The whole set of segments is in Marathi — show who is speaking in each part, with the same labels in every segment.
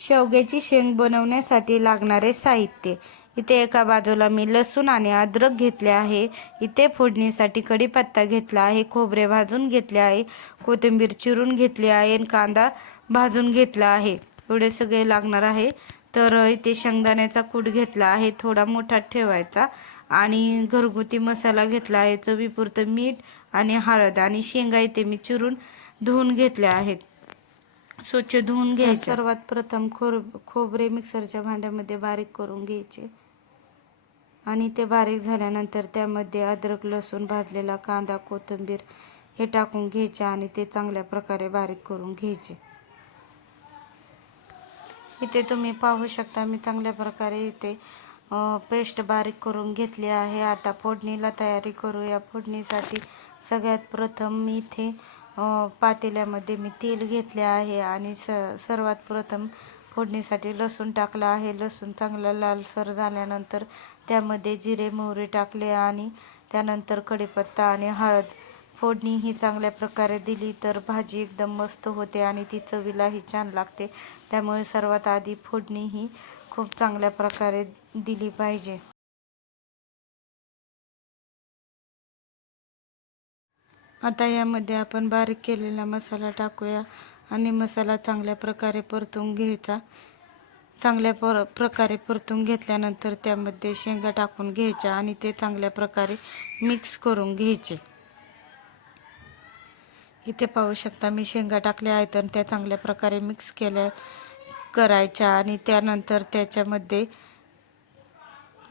Speaker 1: शेवग्याची शेंग बनवण्यासाठी लागणारे साहित्य. इथे एका बाजूला मी लसूण आणि अद्रक घेतले आहे. इथे फोडणीसाठी कढीपत्ता घेतला आहे खोबरे भाजून घेतले आहे कोथिंबीर चिरून घेतली आहे आणि कांदा भाजून घेतला आहे. एवढे सगळे लागणार आहे. तर इथे शेंगदाण्याचा कूट घेतला आहे थोडा मोठा ठेवायचा. आणि घरगुती मसाला घेतला आहे चवीपुरतं मीठ आणि हळद आणि शेंगा इथे मी चिरून धुवून घेतल्या आहेत. स्वच्छ धुवून घ्यायचे. सर्वात प्रथम खोर खोबरे मिक्सरच्या भांड्यामध्ये बारीक करून घ्यायचे. आणि ते बारीक झाल्यानंतर त्यामध्ये अद्रक लसूण भाजलेला कांदा कोथिंबीर हे टाकून घ्यायचे आणि ते चांगल्या प्रकारे बारीक करून घ्यायचे. इथे तुम्ही पाहू शकता मी चांगल्या प्रकारे इथे पेस्ट बारीक करून घेतली आहे. आता फोडणीला तयारी करूया. फोडणीसाठी सगळ्यात प्रथम मी इथे पातेल्यामध्ये मी तेल घेतले आहे आणि स सर्वात प्रथम फोडणीसाठी लसूण टाकला आहे. लसूण चांगला लालसर झाल्यानंतर त्यामध्ये जिरे मोहरी टाकले आणि त्यानंतर कढीपत्ता आणि हळद. फोडणी ही चांगल्या प्रकारे दिली तर भाजी एकदम मस्त होते आणि ती चवीलाही छान लागते. त्यामुळे सर्वात आधी फोडणी ही खूप चांगल्या प्रकारे दिली पाहिजे. आता यामध्ये आपण बारीक केलेला मसाला टाकूया आणि मसाला चांगल्या प्रकारे परतून घ्यायचा. चांगल्या पर प्रकारे परतून घेतल्यानंतर त्यामध्ये शेंगा टाकून घ्यायच्या आणि ते चांगल्या प्रकारे मिक्स करून घ्यायचे. इथे पाहू शकता मी शेंगा टाकल्या आहेत आणि त्या चांगल्या प्रकारे मिक्स केल्या करायच्या आणि त्यानंतर त्याच्यामध्ये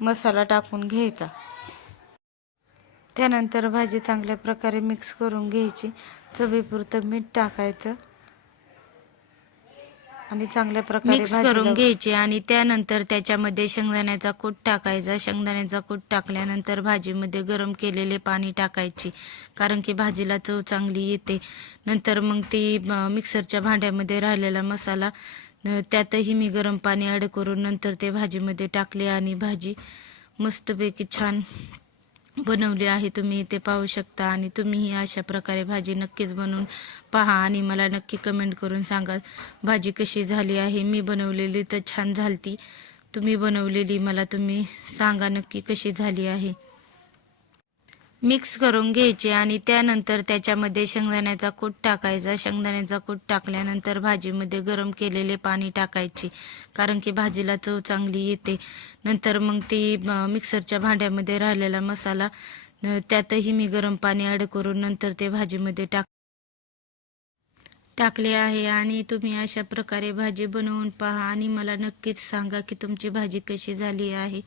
Speaker 1: मसाला टाकून घ्यायचा. त्यानंतर भाजी चांगल्या प्रकारे मिक्स करून घ्यायची. चवीपुरतं मीठ टाकायचं. आणि चांगल्या प्रकारे
Speaker 2: मिक्स करून घ्यायची आणि त्यानंतर त्याच्यामध्ये शेंगदाण्याचा कूट टाकायचा. शेंगदाण्याचा कूट टाकल्यानंतर भाजीमध्ये गरम केलेले पाणी टाकायची. कारण की भाजीला चव चांगली येते. नंतर मग ती मिक्सरच्या भांड्यामध्ये राहिलेला मसाला त्यातही मी गरम पाणी ॲड करून नंतर ते भाजीमध्ये टाकले आणि भाजी मस्तपैकी छान बनवली आहे तुम्ही इथे पाहू शकता आणि तुम्हीही अशा प्रकारे भाजी नक्कीच बनवून पहा आणि मला नक्की कमेंट करून सांगा भाजी कशी झाली आहे? मी बनवलेली तर छान झालती. तुम्ही बनवलेली मला तुम्ही सांगा नक्की कशी झाली आहे. मिक्स करून घ्यायचे आणि त्यानंतर त्याच्यामध्ये शेंगदाण्याचा कूट टाकायचा. शेंगदाण्याचा कूट टाकल्यानंतर भाजीमध्ये गरम केलेले पाणी टाकायचे कारण की भाजीला चव चांगली येते. नंतर मग ती मिक्सरच्या भांड्यामध्ये राहिलेला मसाला त्यातही मी गरम पाणी ॲड करून नंतर ते भाजीमध्ये टाक टाकले आहे. आणि तुम्ही अशा प्रकारे भाजी बनवून पहा आणि मला नक्कीच सांगा की तुमची भाजी कशी झाली आहे.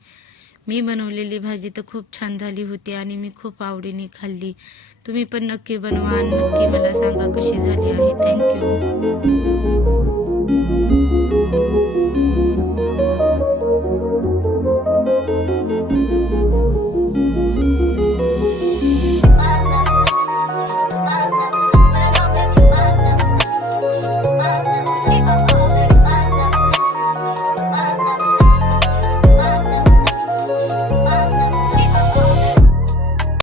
Speaker 2: मी बनवलेली भाजी तर खूप छान झाली होती आणि मी खूप आवडीने खाल्ली. तुम्ही पण नक्की बनवा आणि नक्की मला सांगा कशी झाली आहे. थँक्यू